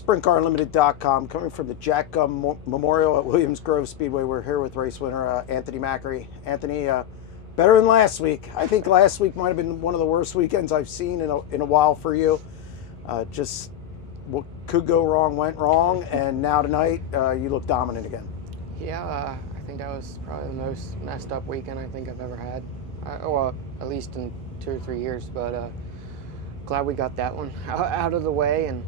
SprintCarUnlimited.com, coming from the Jack Gunn Memorial at Williams Grove Speedway. We're here with race winner Anthony Macri. Anthony, better than last week. I think last week might have been one of the worst weekends I've seen in a while for you. Just what could go wrong went wrong, and now tonight you look dominant again. Yeah, I think that was probably the most messed up weekend I think I've ever had. Well, at least in 2 or 3 years, but glad we got that one out of the way. And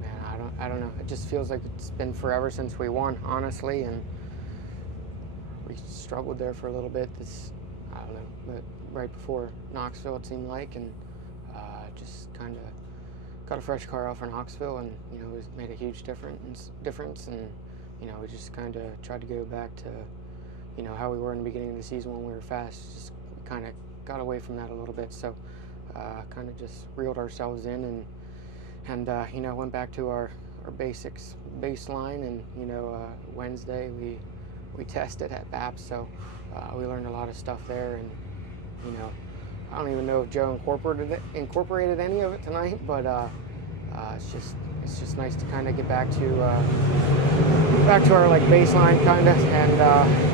man, I don't know. It just feels like it's been forever since we won, honestly, and we struggled there for a little bit. I don't know, but right before Knoxville, it seemed like, and just kind of got a fresh car out for Knoxville, and it was made a huge difference, and we just kind of tried to go back to how we were in the beginning of the season when we were fast. Just kind of got away from that a little bit, so kind of just reeled ourselves in and went back to our basics baseline. And Wednesday we tested at BAPS, so we learned a lot of stuff there, and I don't even know if Joe incorporated any of it tonight, but it's just nice to kind of get back to our like baseline kind of, and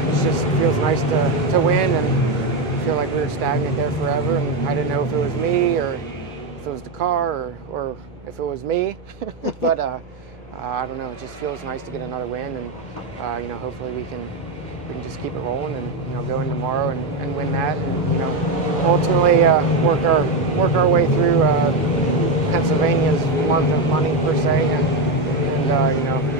it just feels nice to win, and feel like we were stagnant there forever, and I didn't know if it was me or if it was the car or if it was me, but I don't know. It just feels nice to get another win, and hopefully we can just keep it rolling, and go in tomorrow and win that, and ultimately work our way through Pennsylvania's month of money per se, and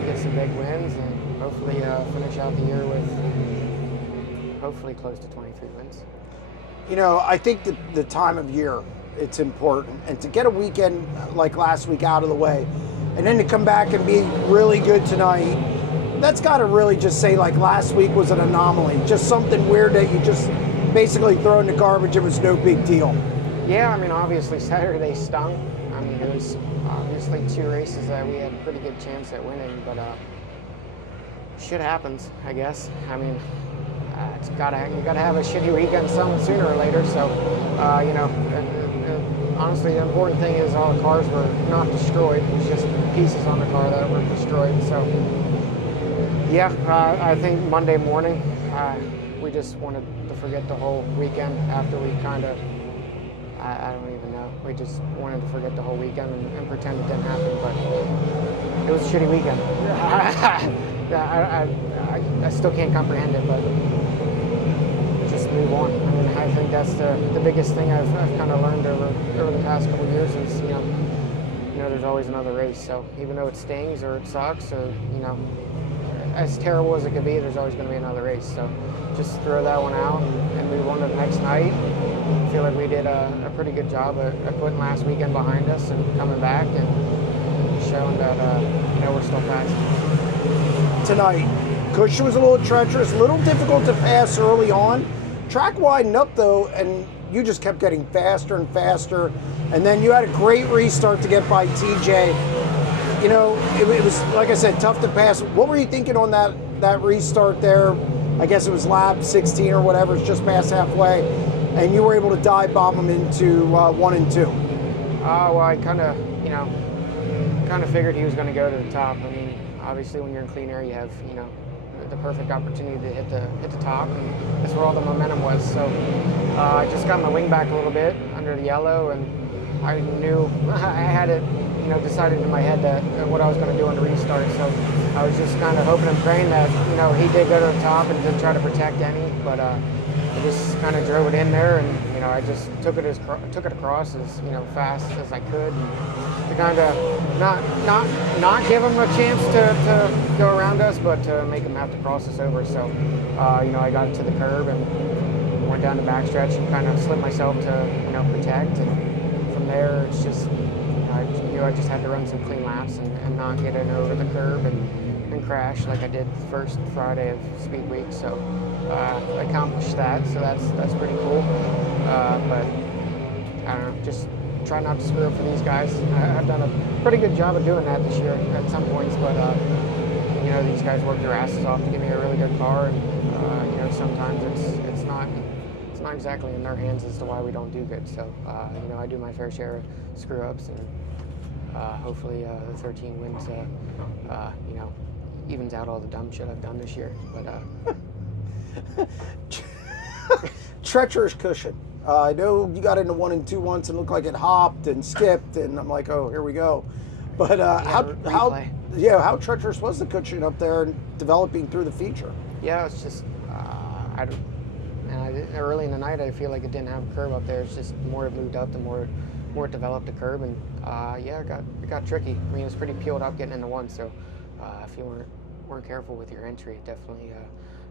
get some big wins, and hopefully finish out the year with hopefully close to 23 wins. I think the time of year, it's important, and to get a weekend like last week out of the way, and then to come back and be really good tonight, that's got to really just say like last week was an anomaly, just something weird that you just basically throw in the garbage. It was no big deal. Yeah, I mean, obviously Saturday stung. I mean, it was obviously 2 races that we had a pretty good chance at winning, but shit happens, I guess. I mean, you gotta have a shitty weekend sooner or later. So, honestly, the important thing is all the cars were not destroyed. It was just pieces on the car that were destroyed. So, yeah, I think Monday morning we just wanted to forget the whole weekend after we kind of, I don't even know. We just wanted to forget the whole weekend and pretend it didn't happen, but it was a shitty weekend. I still can't comprehend it, but just move on. I mean, I think that's the biggest thing I've kind of learned over the past couple of years is, there's always another race. So even though it stings or it sucks or, as terrible as it could be, there's always going to be another race. So just throw that one out and move on to the next night. I feel like we did a pretty good job of putting last weekend behind us and coming back and showing that we're still fast. Tonight, cushion was a little treacherous, a little difficult to pass early on. Track widened up though, and you just kept getting faster and faster. And then you had a great restart to get by TJ. It was, like I said, tough to pass. What were you thinking on that restart there? I guess it was lap 16 or whatever, it's just past halfway, and you were able to dive bomb them into 1 and 2. Well, I kind of figured he was going to go to the top. I mean, obviously when you're in clean air, you have the perfect opportunity to hit the top, and that's where all the momentum was. So I just got my wing back a little bit under the yellow, and I knew I had it decided in my head that what I was going to do on the restart. So I was just kind of hoping and praying that he did go to the top and did try to protect any, but I just kind of drove it in there, and I just took it across as fast as I could, and to kind of not give him a chance to go around us, but to make him have to cross us over. So I got it to the curb and went down the backstretch and kind of slipped myself to protect, and from there it's just I just had to run some clean laps and not get it over the curb and crash like I did the first Friday of Speed Week. So I accomplished that, so that's pretty cool. But I don't know, just try not to screw up for these guys. I've done a pretty good job of doing that this year at some points, but these guys work their asses off to give me a really good car, and sometimes it's not exactly in their hands as to why we don't do good. So I do my fair share of screw ups, and hopefully the 13 wins, you know, evens out all the dumb shit I've done this year. But treacherous cushion. I know you got into 1 and 2 once and looked like it hopped and skipped, and I'm like, oh, here we go. But how treacherous was the cushion up there and developing through the feature? Yeah, it's just early in the night I feel like it didn't have a curb up there. It's just the more it moved up, the more it developed a curb, and yeah, it got tricky. I mean, it was pretty peeled up getting into one, so if you weren't careful with your entry, it definitely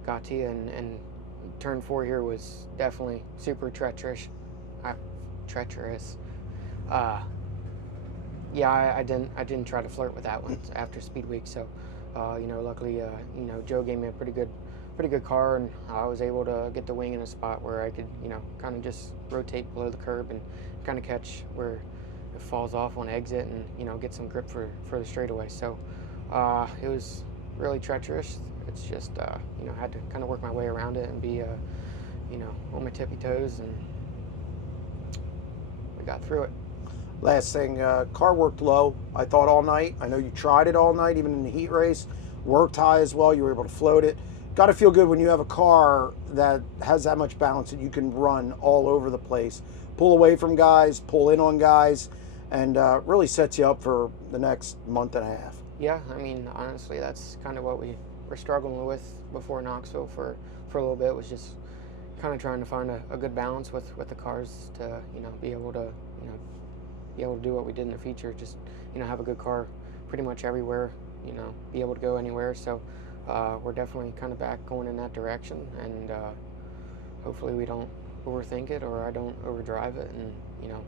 got to you. And turn 4 here was definitely super treacherous. Yeah, I didn't try to flirt with that one after Speed Week. So, you know, luckily, you know, Joe gave me a pretty good car, and I was able to get the wing in a spot where I could, you know, kind of just rotate below the curb and kind of catch where it falls off on exit, and you know, get some grip for the straightaway. So, it was really treacherous. It's just, you know, had to kind of work my way around it and be, you know, on my tippy toes, and we got through it. Last thing, car worked low, I thought, all night. I know you tried it all night, even in the heat race. Worked high as well. You were able to float it. Got to feel good when you have a car that has that much balance that you can run all over the place. Pull away from guys, pull in on guys, and really sets you up for the next month and a half. Yeah, I mean, honestly, that's kind of what we were struggling with before Knoxville for a little bit, was just kind of trying to find a good balance with the cars to, you know, be able to do what we did in the feature, just, you know, have a good car pretty much everywhere, you know, be able to go anywhere. So we're definitely kind of back going in that direction, and hopefully we don't overthink it, or I don't overdrive it, and, you know,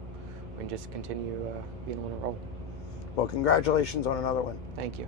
we can just continue being on a roll. Well, congratulations on another one. Thank you.